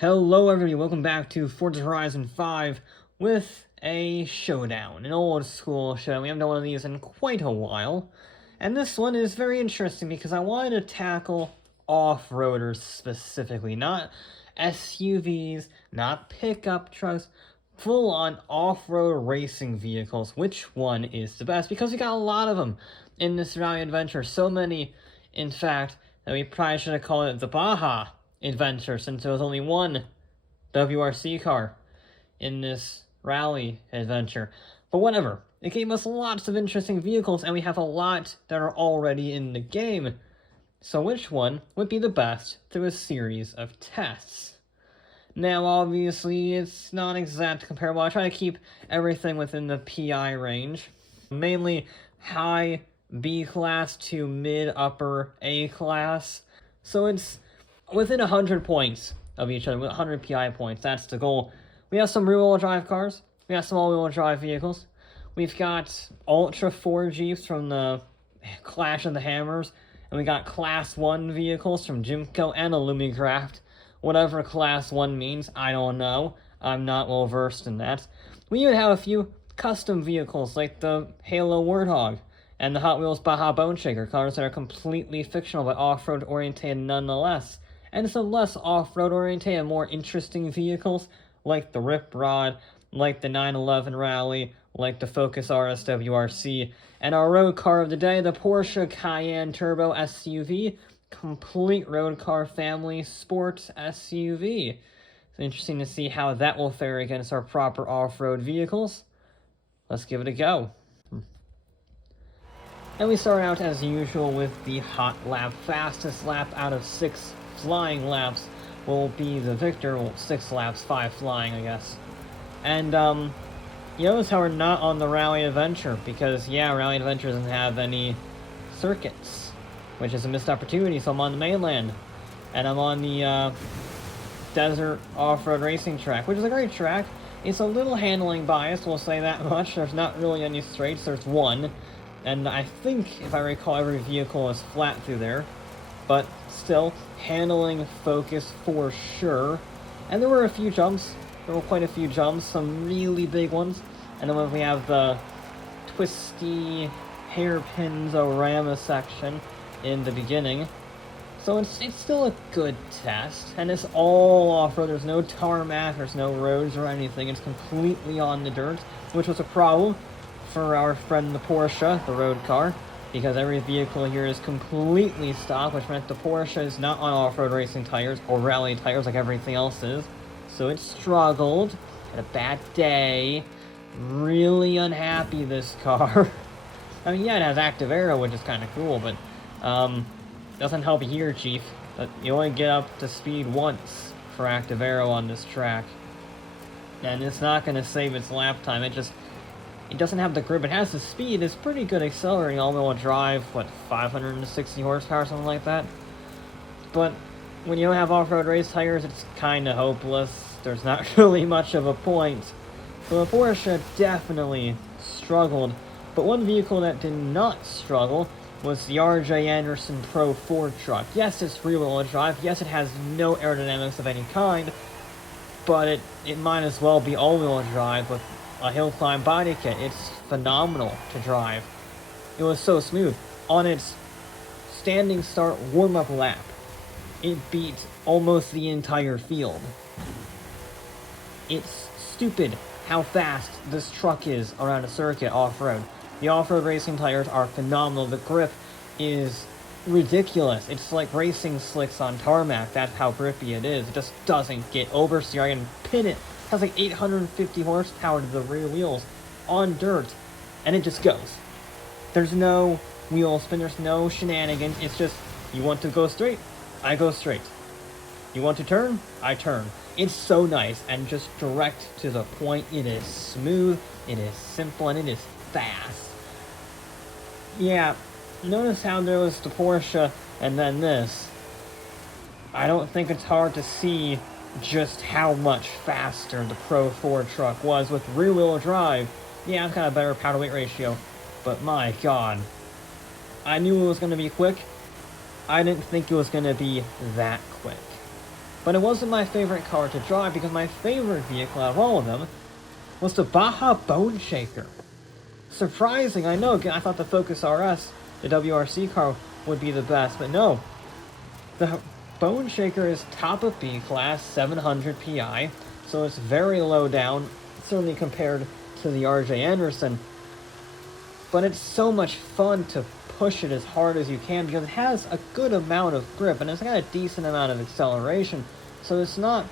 Hello everybody, welcome back to Forza Horizon 5 with a showdown, an old school show. We haven't done one of these in quite a while. And this one is very interesting because I wanted to tackle off-roaders specifically, not SUVs, not pickup trucks, full-on off-road racing vehicles. Which one is the best? Because we got a lot of them in this rally adventure. So many, in fact, that we probably should have called it the Baja adventure, since there was only one WRC car in this rally adventure. But whatever, it gave us lots of interesting vehicles, and we have a lot that are already in the game. So which one would be the best through a series of tests? Now, obviously, it's not exact comparable. I try to keep everything within the PI range. Mainly high B class to mid-upper A class. So it's within 100 points of each other, with 100 PI points. That's the goal. We have some rear-wheel drive cars. We have some all-wheel drive vehicles. We've got Ultra 4 Jeeps from the Clash of the Hammers. And we got Class 1 vehicles from Jimco and Illumicraft. Whatever Class 1 means, I don't know. I'm not well versed in that. We even have a few custom vehicles, like the Halo Warthog and the Hot Wheels Baja Bone Shaker, cars that are completely fictional but off-road oriented nonetheless. And some less off-road oriented and more interesting vehicles, like the Rip Rod, like the 911 Rally, like the Focus RS WRC, and our road car of the day, the Porsche Cayenne Turbo SUV, complete road car family sports SUV. It's interesting to see how that will fare against our proper off-road vehicles. Let's give it a go. And we start out as usual with the hot lap. Fastest lap out of 6 flying laps will be the victor. Well, 6 laps, 5 flying, I guess. And, you notice how we're not on the Rally Adventure, because, yeah, Rally Adventure doesn't have any circuits, which is a missed opportunity, so I'm on the mainland. And I'm on the, desert off-road racing track, which is a great track. It's a little handling biased, we'll say that much. There's not really any straights, there's one. And I think, if I recall, every vehicle is flat through there. But still, handling focus for sure. And there were a few jumps. There were quite a few jumps, some really big ones. And then we have the twisty hairpin Zorama section in the beginning. So it's still a good test. And it's all off-road. There's no tarmac, there's no roads or anything. It's completely on the dirt, which was a problem for our friend the Porsche, the road car, because every vehicle here is completely stock, which meant the Porsche is not on off-road racing tires or rally tires like everything else is. So it struggled, had a bad day, really unhappy, this car. I mean, yeah, it has active aero, which is kind of cool, but doesn't help here, Chief. You only get up to speed once for active aero on this track, and it's not going to save its lap time. It doesn't have the grip. It has the speed. It's pretty good accelerating all-wheel drive, what, 560 horsepower, something like that? But when you don't have off-road race tires, it's kind of hopeless. There's not really much of a point. So the Porsche definitely struggled. But one vehicle that did not struggle was the RJ Anderson Pro 4 truck. Yes, it's rear-wheel drive. Yes, it has no aerodynamics of any kind. But it might as well be all-wheel drive with a hill climb body kit. It's phenomenal to drive. It was so smooth. On its standing start warm-up lap, it beat almost the entire field. It's stupid how fast this truck is around a circuit off-road. The off-road racing tires are phenomenal. The grip is ridiculous. It's like racing slicks on tarmac. That's how grippy it is. It just doesn't get oversteer. I can pin it. It has like 850 horsepower to the rear wheels on dirt, and it just goes. There's no wheel spin, there's no shenanigans. It's just, you want to go straight, I go straight. You want to turn, I turn. It's so nice and just direct to the point. It is smooth, it is simple, and it is fast. Yeah, notice how there was the Porsche and then this. I don't think it's hard to see just how much faster the Pro 4 truck was with rear-wheel drive. Yeah, it's got a better power-to-weight ratio, but my god. I knew it was going to be quick. I didn't think it was going to be that quick. But it wasn't my favorite car to drive because my favorite vehicle out of all of them was the Baja Bone Shaker. Surprising, I know. I thought the Focus RS, the WRC car, would be the best, but no. The Bone Shaker is top of B class, 700 PI, so it's very low down, certainly compared to the RJ Anderson. But it's so much fun to push it as hard as you can because it has a good amount of grip and it's got a decent amount of acceleration, so it's not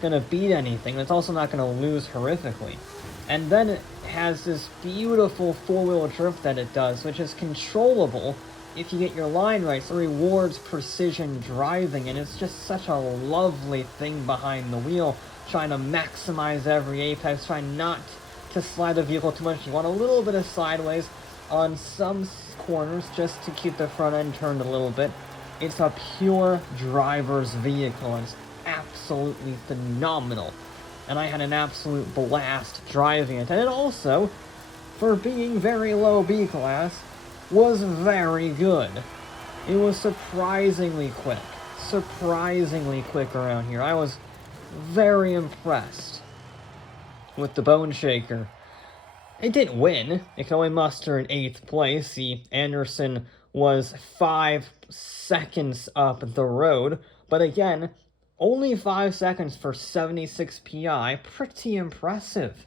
going to beat anything. It's also not going to lose horrifically. And then it has this beautiful four-wheel drift that it does, which is controllable if you get your line right. So it rewards precision driving, and it's just such a lovely thing behind the wheel, trying to maximize every apex, trying not to slide the vehicle too much. You want a little bit of sideways on some corners just to keep the front end turned a little bit. It's a pure driver's vehicle, and it's absolutely phenomenal. And I had an absolute blast driving it. And it also, for being very low B class, was very good. It was surprisingly quick. Surprisingly quick around here. I was very impressed with the Bone Shaker. It didn't win. It could only muster in 8th place. The Anderson was 5 seconds up the road. But again, only 5 seconds for 76 PI. Pretty impressive.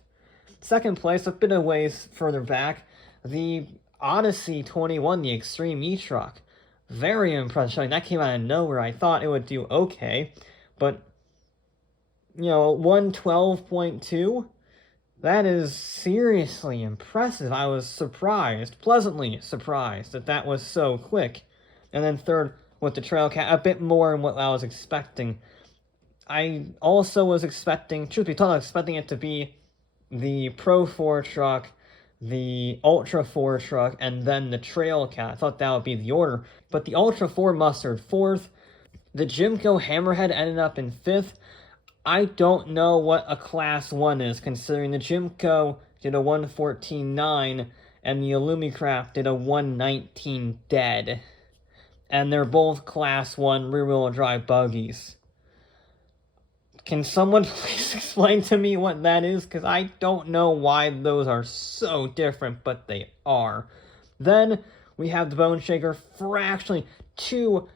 2nd place, a bit of ways further back, the Odyssey 21, the Extreme E-Truck. Very impressive. I mean, that came out of nowhere. I thought it would do okay. But, 112.2? That is seriously impressive. I was surprised, pleasantly surprised, that was so quick. And then 3rd with the Trailcat, a bit more than what I was expecting. I also was expecting, truth be told, expecting it to be the Pro 4 truck, the Ultra 4 truck, and then the Trailcat. I thought that would be the order. But the Ultra 4 mustered 4th. The Jimco Hammerhead ended up in 5th. I don't know what a Class 1 is, considering the Jimco did a 114.9, and the Illumicraft did a 119 dead. And they're both Class 1 rear-wheel drive buggies. Can someone please explain to me what that is? Because I don't know why those are so different, but they are. Then we have the Bone Shaker fractionally 2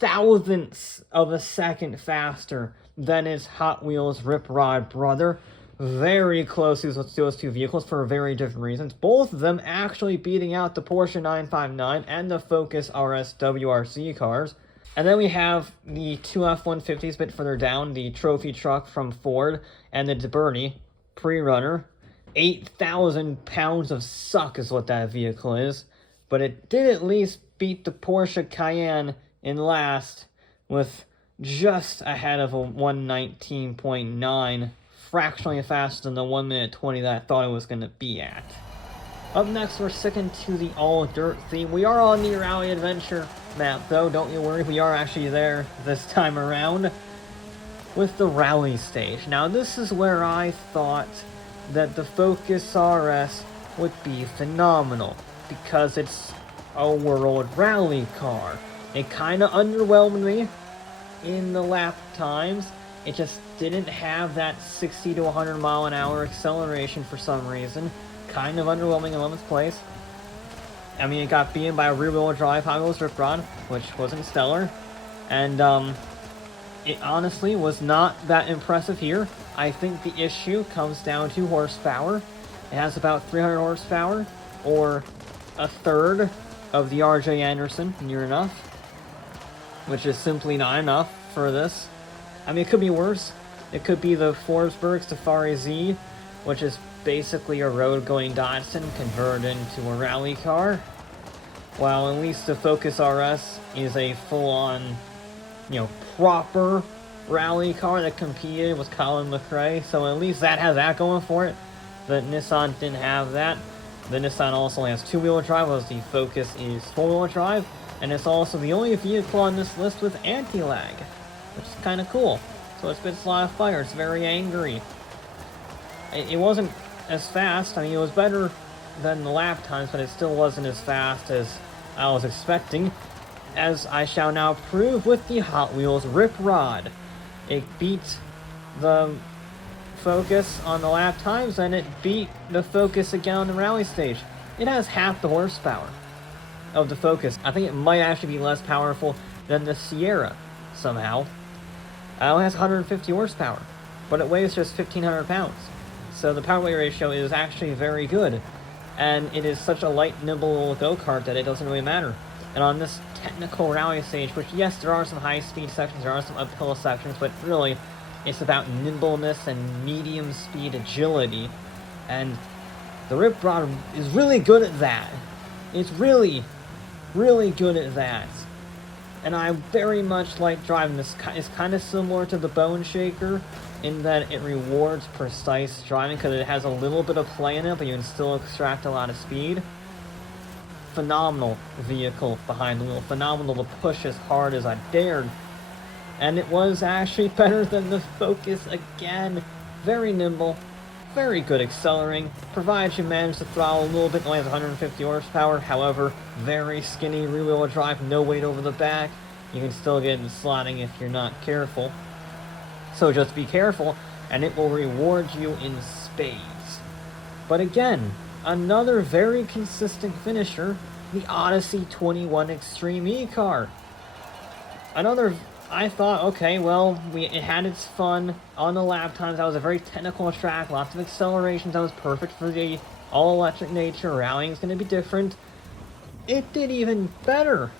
thousandths of a second faster than its Hot Wheels Rip Rod brother. Very close to those two vehicles for very different reasons. Both of them actually beating out the Porsche 959 and the Focus RS WRC cars. And then we have the two F-150s a bit further down, the trophy truck from Ford, and the DeBernie pre-runner. 8,000 pounds of suck is what that vehicle is. But it did at least beat the Porsche Cayenne in last, with just ahead of a 119.9, fractionally faster than the 1 minute 20 that I thought it was going to be at. Up next, we're sticking to the all-dirt theme. We are on the Rally Adventure map, though, don't you worry, we are actually there this time around with the rally stage. Now, this is where I thought that the Focus RS would be phenomenal, because it's a world rally car. It kind of underwhelmed me in the lap times. It just didn't have that 60 to 100 mile an hour acceleration for some reason. Kind of underwhelming in 11th place. I mean, it got beaten by a rear-wheel drive Hot Wheels Rip Rod, which wasn't stellar. And, it honestly was not that impressive here. I think the issue comes down to horsepower. It has about 300 horsepower, or a third of the RJ Anderson, near enough. Which is simply not enough for this. I mean, it could be worse. It could be the Forsberg Safari Z, which is basically a road-going Datsun converted into a rally car. While at least the Focus RS is a full-on, proper rally car that competed with Colin McRae, so at least that has that going for it. The Nissan didn't have that. The Nissan also has two-wheel drive, whereas the Focus is four-wheel drive, and it's also the only vehicle on this list with anti-lag, which is kind of cool. So it spits a lot of fire. It's very angry. It wasn't as fast. I mean, it was better than the lap times, but it still wasn't as fast as I was expecting, as I shall now prove with the Hot Wheels Rip Rod. It beat the Focus on the lap times, and it beat the Focus again on the rally stage. It has half the horsepower of the Focus. I think it might actually be less powerful than the Sierra somehow. It only has 150 horsepower, but it weighs just 1,500 pounds. So the power weight ratio is actually very good, and it is such a light, nimble go-kart that it doesn't really matter. And on this technical rally stage, which yes, there are some high-speed sections, there are some uphill sections, but really, it's about nimbleness and medium-speed agility, and the Rip Rod is really good at that. It's really, really good at that. And I very much like driving this. It's kind of similar to the Bone Shaker in that it rewards precise driving because it has a little bit of play in it, but you can still extract a lot of speed. Phenomenal vehicle behind the wheel. Phenomenal to push as hard as I dared. And it was actually better than the Focus again. Very nimble. Very good accelerating, provided you manage to throttle a little bit, only has 150 horsepower, however, very skinny rear-wheel drive, no weight over the back. You can still get into slotting if you're not careful. So just be careful, and it will reward you in spades. But again, another very consistent finisher, the Odyssey 21 Extreme E-Car. I thought, okay, well, it had its fun on the lap times. That was a very technical track, lots of accelerations. That was perfect for the all-electric nature. Rallying is going to be different. It did even better.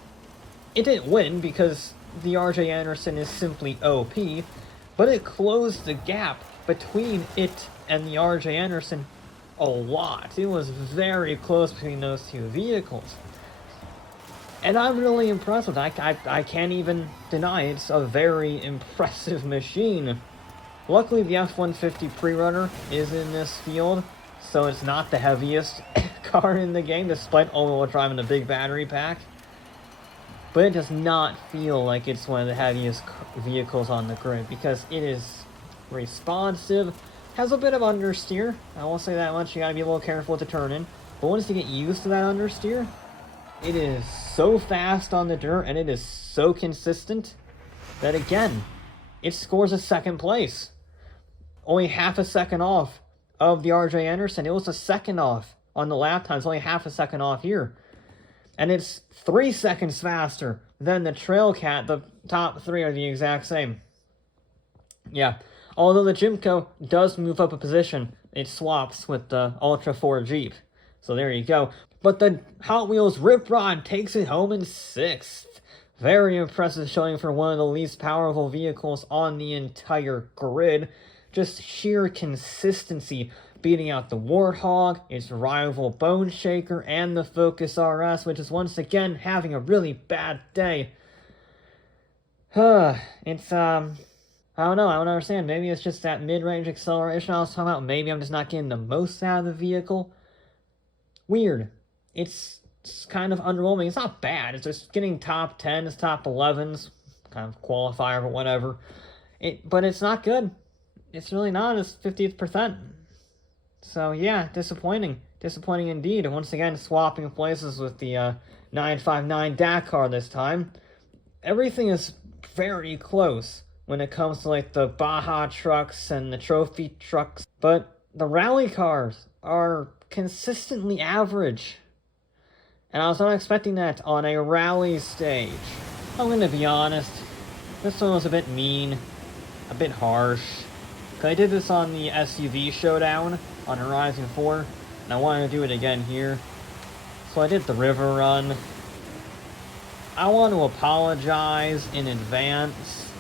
It didn't win because the RJ Anderson is simply OP, but it closed the gap between it and the RJ Anderson a lot. It was very close between those two vehicles. And I'm really impressed with it. I can't even deny it's a very impressive machine. Luckily, the F-150 pre-runner is in this field, so it's not the heaviest car in the game, despite all-wheel drive and a big battery pack. But it does not feel like it's one of the heaviest vehicles on the grid, because it is responsive, has a bit of understeer. I won't say that much, you gotta be a little careful with the turn-in. But once you get used to that understeer, it is so fast on the dirt, and it is so consistent that, again, it scores a second place. Only half a second off of the RJ Anderson. It was a second off on the lap times, only half a second off here. And it's 3 seconds faster than the Trailcat. The top three are the exact same. Yeah, although the Jimco does move up a position, it swaps with the Ultra 4 Jeep. So there you go. But the Hot Wheels Rip Rod takes it home in 6th. Very impressive showing for one of the least powerful vehicles on the entire grid. Just sheer consistency, beating out the Warthog, its rival Bone Shaker, and the Focus RS, which is once again having a really bad day. It's, I don't know, I don't understand. Maybe it's just that mid-range acceleration I was talking about. Maybe I'm just not getting the most out of the vehicle. Weird. It's kind of underwhelming. It's not bad. It's just getting top 10s, top 11s, kind of qualifier or whatever. But it's not good. It's really not. It's 50th%. So yeah, disappointing. Disappointing indeed. And once again, swapping places with the 959 Dakar this time. Everything is very close when it comes to like the Baja trucks and the trophy trucks. But the rally cars are consistently average. And I was not expecting that on a rally stage. I'm gonna be honest, this one was a bit mean, a bit harsh. Cause I did this on the SUV Showdown on Horizon 4, and I wanted to do it again here. So I did the river run. I want to apologize in advance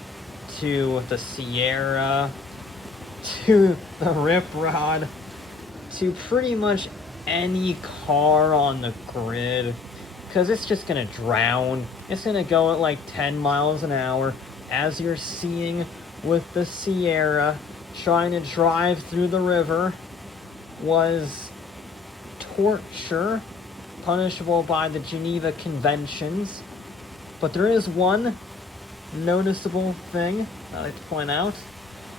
to the Sierra, to the Rip Rod, to pretty much any car on the grid, because it's just gonna drown. It's gonna go at like 10 miles an hour, as you're seeing with the Sierra. Trying to drive through the river was torture, punishable by the Geneva Conventions. But there is one noticeable thing I'd like to point out,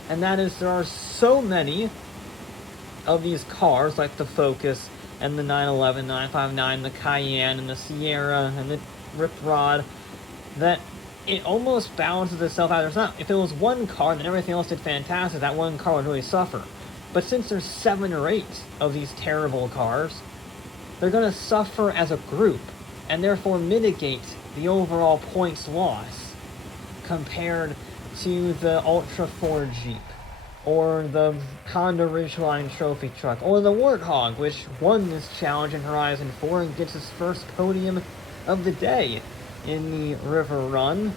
and that is there are so many of these cars, like the Focus and the 911, 959, the Cayenne, and the Sierra, and the Rip Rod, that it almost balances itself out. There's not, if it was one car, then everything else did fantastic, that one car would really suffer. But since there's 7 or 8 of these terrible cars, they're going to suffer as a group, and therefore mitigate the overall points loss compared to the Ultra 4 Jeep, or the Honda Ridgeline Trophy Truck, or the Warthog, which won this challenge in Horizon 4 and gets its first podium of the day in the River Run,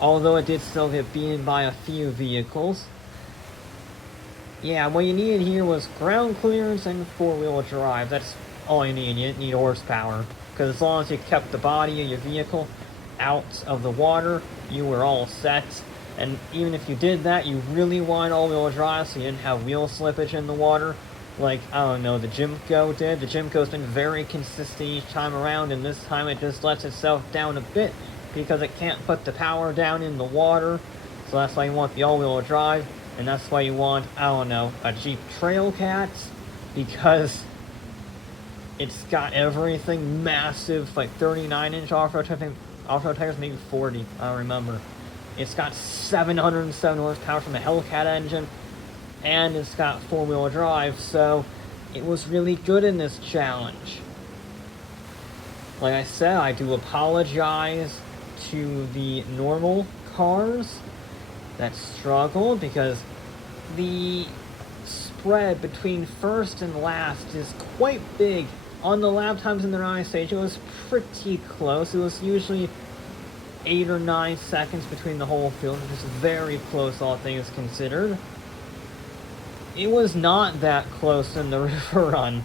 although it did still get beaten by a few vehicles. Yeah, what you needed here was ground clearance and 4-wheel drive. That's all you need. You didn't need horsepower, because as long as you kept the body of your vehicle out of the water, you were all set. And even if you did that, you really wanted all-wheel drive so you didn't have wheel slippage in the water, like, I don't know, the Jimco did. The Jimco's been very consistent each time around, and this time it just lets itself down a bit because it can't put the power down in the water. So that's why you want the all-wheel drive, and that's why you want, I don't know, a Jeep Trailcat, because it's got everything massive, like 39-inch off-road tires, maybe 40, I don't remember. It's got 707 horsepower from the Hellcat engine, and it's got 4-wheel drive, so it was really good in this challenge. Like I said, I do apologize to the normal cars that struggled, because the spread between first and last is quite big. On the lap times in the rally stage, it was pretty close. It was usually 8 or 9 seconds between the whole field, which is very close, all things considered. It was not that close in the River Run.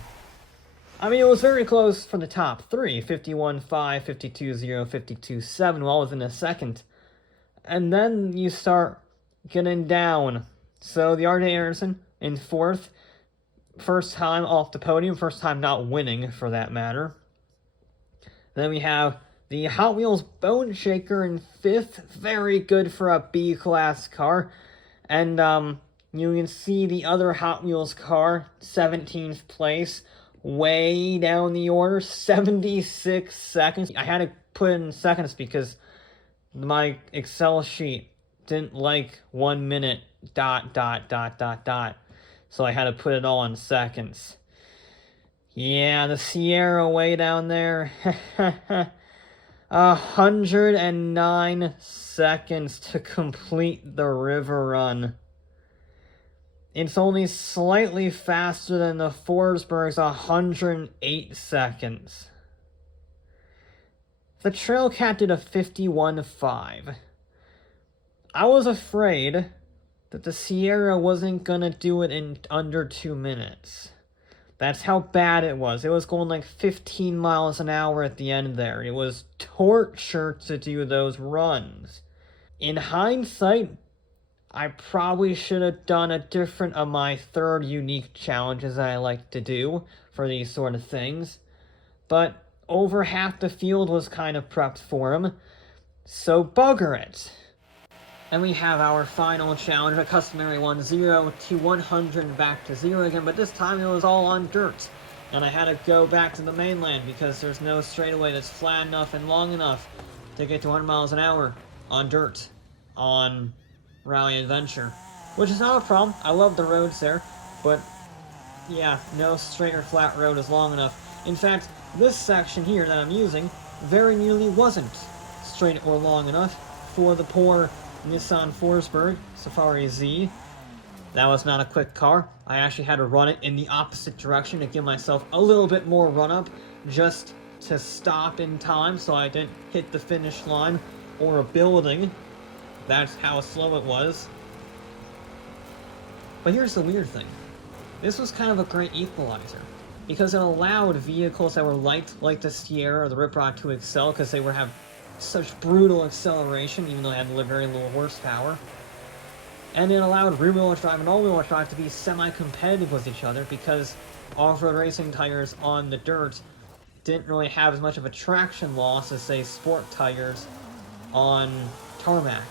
I mean, it was very close for the top 3, 51.5, 52.0, 52.7, well within a second. And then you start getting down. So the RJ Anderson in 4th, first time off the podium, first time not winning for that matter. Then we have the Hot Wheels Bone Shaker in 5th, very good for a B-class car. And you can see the other Hot Wheels car, 17th place, way down the order, 76 seconds. I had to put it in seconds because my Excel sheet didn't like 1 minute, ... So I had to put it all in seconds. Yeah, the Sierra way down there. 109 seconds to complete the River Run. It's only slightly faster than the Forsberg's 108 seconds. The Trailcat did a 51.5. I was afraid that the Sierra wasn't gonna do it in under 2 minutes. That's how bad it was. It was going like 15 miles an hour at the end there. It was torture to do those runs. In hindsight, I probably should have done a different of my 3rd unique challenges that I like to do for these sort of things. But over half the field was kind of prepped for him, so bugger it. And we have our final challenge, a customary one, 0 to 100 and back to 0 again, but this time it was all on dirt. And I had to go back to the mainland because there's no straightaway that's flat enough and long enough to get to 100 miles an hour on dirt on Rally Adventure. Which is not a problem. I love the roads there, but yeah, no straight or flat road is long enough. In fact, this section here that I'm using very nearly wasn't straight or long enough for the poor Nissan Forsberg Safari Z. That was not a quick car. I actually had to run it in the opposite direction to give myself a little bit more run-up, just to stop in time so I didn't hit the finish line or a building. That's how slow it was. But here's the weird thing. This was kind of a great equalizer, because it allowed vehicles that were light, like the Sierra or the Rip Rod, to excel, because they have such brutal acceleration, even though they had very little horsepower. And it allowed rear-wheel drive and all-wheel drive to be semi-competitive with each other, because off-road racing tires on the dirt didn't really have as much of a traction loss as, say, sport tires on tarmac.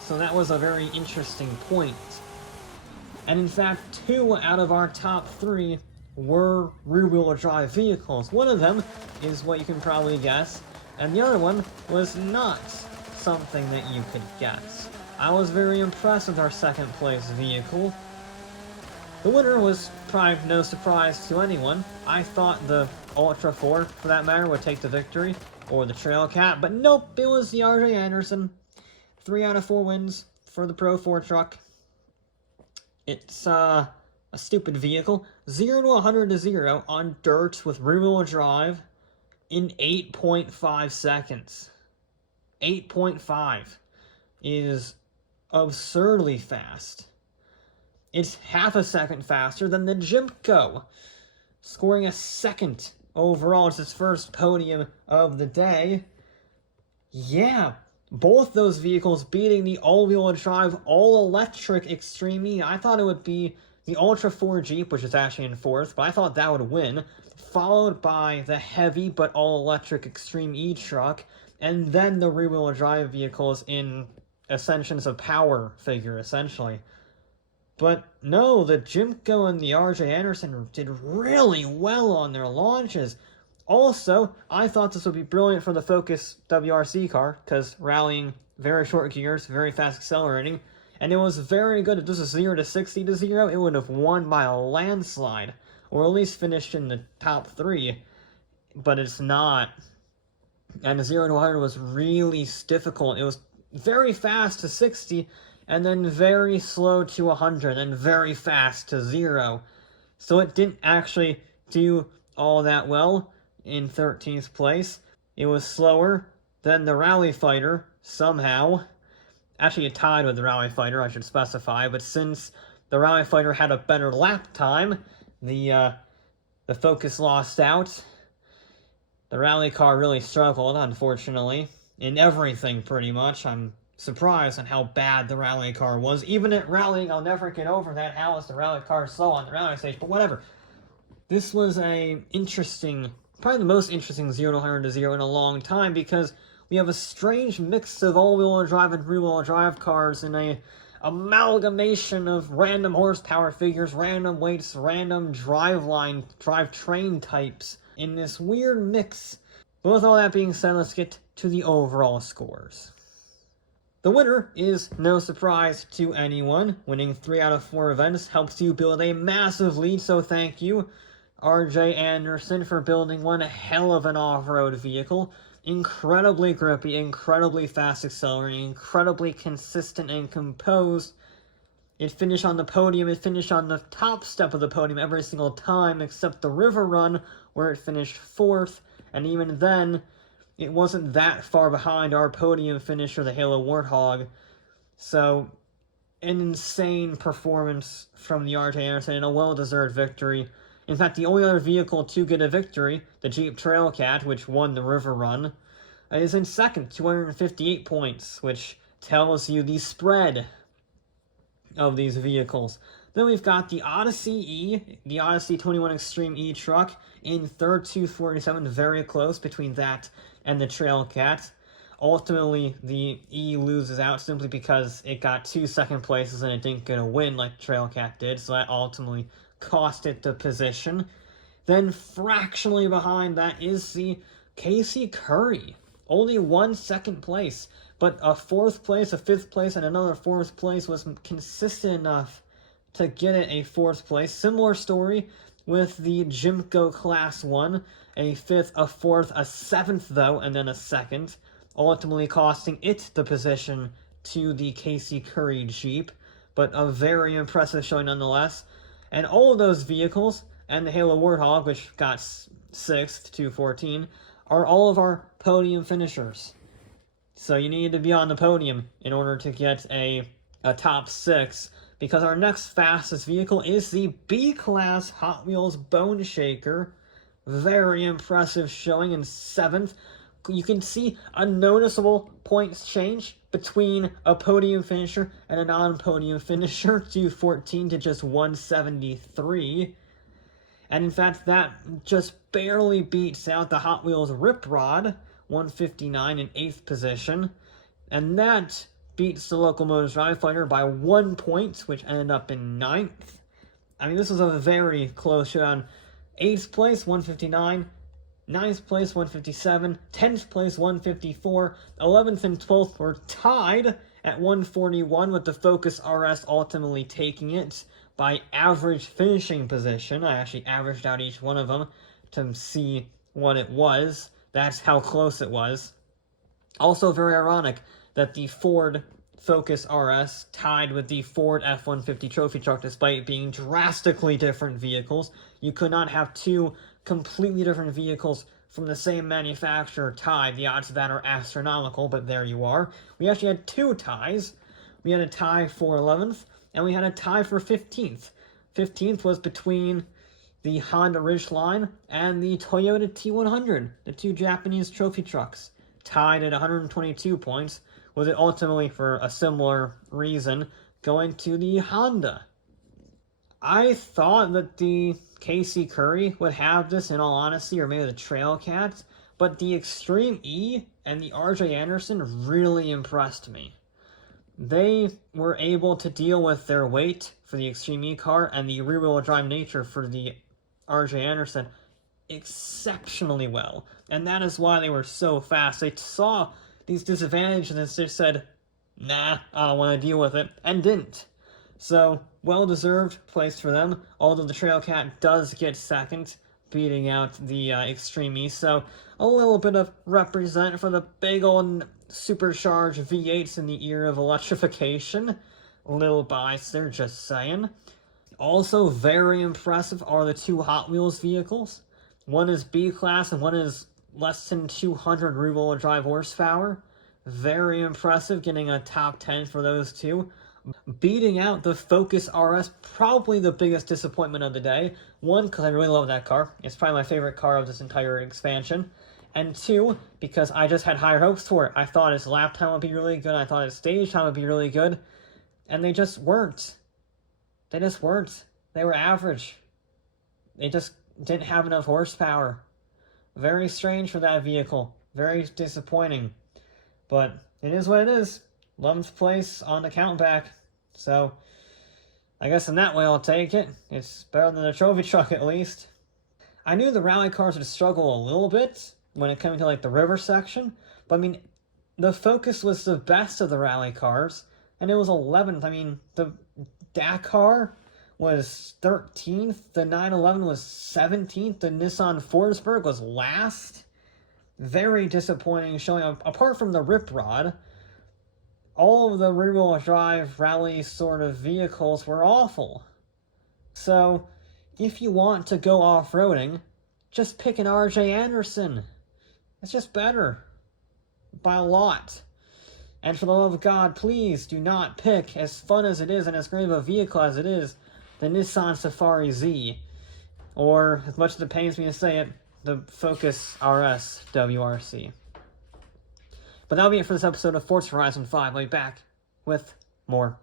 So that was a very interesting point. And in fact, 2 out of our top 3 were rear-wheel drive vehicles. One of them is what you can probably guess, And the other one was not something that you could guess. I was very impressed with our second place vehicle. The winner was probably no surprise to anyone. I thought the Ultra 4, for that matter, would take the victory, or the Trail Cat, but nope, it was the RJ Anderson. 3 out of 4 wins for the Pro 4 truck. It's a stupid vehicle. 0 to 100 to 0 on dirt with rear-wheel drive in 8.5 seconds. 8.5 is absurdly fast. It's half a second faster than the Jimco, scoring a second overall. It's its first podium of the day. Yeah, both those vehicles beating the all-wheel drive, all-electric Extreme E. I thought it would be the Ultra 4 Jeep, which is actually in fourth, but I thought that would win, followed by the heavy but all-electric Extreme E truck, and then the rear-wheel drive vehicles in Ascensions of Power figure, essentially. But no, the Jimco and the RJ Anderson did really well on their launches. Also, I thought this would be brilliant for the Focus WRC car, because rallying very short gears, very fast accelerating, and it was very good. If this was 0 to 60 to 0, it would have won by a landslide, or at least finished in the top 3, but it's not. And 0 to 100 was really difficult. It was very fast to 60, and then very slow to 100, and very fast to 0. So it didn't actually do all that well in 13th place. It was slower than the Rally Fighter, somehow. Actually, it tied with the Rally Fighter, I should specify, but since the Rally Fighter had a better lap time, the Focus lost out. The Rally car really struggled, unfortunately, in everything, pretty much. I'm surprised on how bad the Rally car was. Even at rallying, I'll never get over that. How is the Rally car slow on the rally stage? But whatever. This was a interesting, probably the most interesting 0 to 100 to 0 in a long time, because we have a strange mix of all-wheel drive and rear-wheel drive cars in a amalgamation of random horsepower figures, random weights, random drivetrain types in this weird mix. But with all that being said, let's get to the overall scores. The winner is no surprise to anyone. Winning 3 out of 4 events helps you build a massive lead, so thank you, RJ Anderson, for building one hell of an off-road vehicle. Incredibly grippy, incredibly fast accelerating, incredibly consistent and composed. It finished on the podium, it finished on the top step of the podium every single time, except the river run, where it finished 4th, and even then, it wasn't that far behind our podium finisher, the Halo Warthog. So, an insane performance from the RJ Anderson and a well-deserved victory. In fact, the only other vehicle to get a victory, the Jeep Trailcat, which won the river run, is in second, 258 points, which tells you the spread of these vehicles. Then we've got the Odyssey E, the Odyssey 21 Extreme E truck, in third, 247, very close between that and the Trailcat. Ultimately, the E loses out simply because it got 2 second places and it didn't get a win like the Trailcat did, so that ultimately cost it the position. Then fractionally behind that is the Casey Curry. Only 1 second place, but a 4th place, a 5th place, and another 4th place was consistent enough to get it a 4th place. Similar story with the Jimco Class 1, a 5th, a 4th, a 7th though, and then a 2nd, ultimately costing it the position to the Casey Curry Jeep, but a very impressive showing nonetheless. And all of those vehicles, and the Halo Warthog, which got 6th, 214, are all of our podium finishers. So you need to be on the podium in order to get a top 6, because our next fastest vehicle is the B-Class Hot Wheels Bone Shaker. Very impressive showing in 7th. You can see a noticeable points change between a podium finisher and a non-podium finisher, 214 to just 173. And in fact, that just barely beats out the Hot Wheels Rip Rod, 159 in 8th position. And that beats the Locomotives Rally Fighter by 1 point, which ended up in 9th. I mean, this was a very close showdown. 8th place, 159. 9th place 157, 10th place 154, 11th and 12th were tied at 141, with the Focus RS ultimately taking it by average finishing position. I actually averaged out each one of them to see what it was. That's how close it was. Also very ironic that the Ford Focus RS tied with the Ford F-150 trophy truck despite being drastically different vehicles. You could not have two completely different vehicles from the same manufacturer tied. The odds of that are astronomical, but there you are. We actually had two ties. We had a tie for 11th, and we had a tie for 15th. 15th was between the Honda Ridgeline and the Toyota T100, the two Japanese trophy trucks, tied at 122 points, with it ultimately, for a similar reason, going to the Honda. I thought that the KC Curry would have this, in all honesty, or maybe the Trailcat, but the Extreme E and the RJ Anderson really impressed me. They were able to deal with their weight for the Extreme E car and the rear-wheel drive nature for the RJ Anderson exceptionally well, and that is why they were so fast. They saw these disadvantages and just said, nah, I don't want to deal with it, and didn't. So, well-deserved place for them, although the Trailcat does get second, beating out the Extreme E, so a little bit of represent for the big old supercharged V8s in the era of electrification. A little biased there, just saying. Also very impressive are the two Hot Wheels vehicles. One is B-Class and one is less than 200 rear-wheel drive horsepower. Very impressive, getting a top 10 for those two. Beating out the Focus RS, probably the biggest disappointment of the day. One, because I really love that car. It's probably my favorite car of this entire expansion. And two, because I just had higher hopes for it. I thought its lap time would be really good. I thought its stage time would be really good. And they just weren't. They just weren't. They were average. They just didn't have enough horsepower. Very strange for that vehicle. Very disappointing. But it is what it is. 11th place on the count back. So, I guess in that way I'll take it. It's better than the trophy truck at least. I knew the rally cars would struggle a little bit when it came to like the river section. But I mean, the Focus was the best of the rally cars. And it was 11th. I mean, the Dakar was 13th. The 911 was 17th. The Nissan Forsberg was last. Very disappointing showing. Apart from the Rip Rod, all of the rear-wheel drive rally sort of vehicles were awful. So, if you want to go off-roading, just pick an RJ Anderson. It's just better. By a lot. And for the love of God, please do not pick, as fun as it is and as great of a vehicle as it is, the Nissan Safari Z. Or, as much as it pains me to say it, the Focus RS WRC. But that'll be it for this episode of Forza Horizon 5. I'll be back with more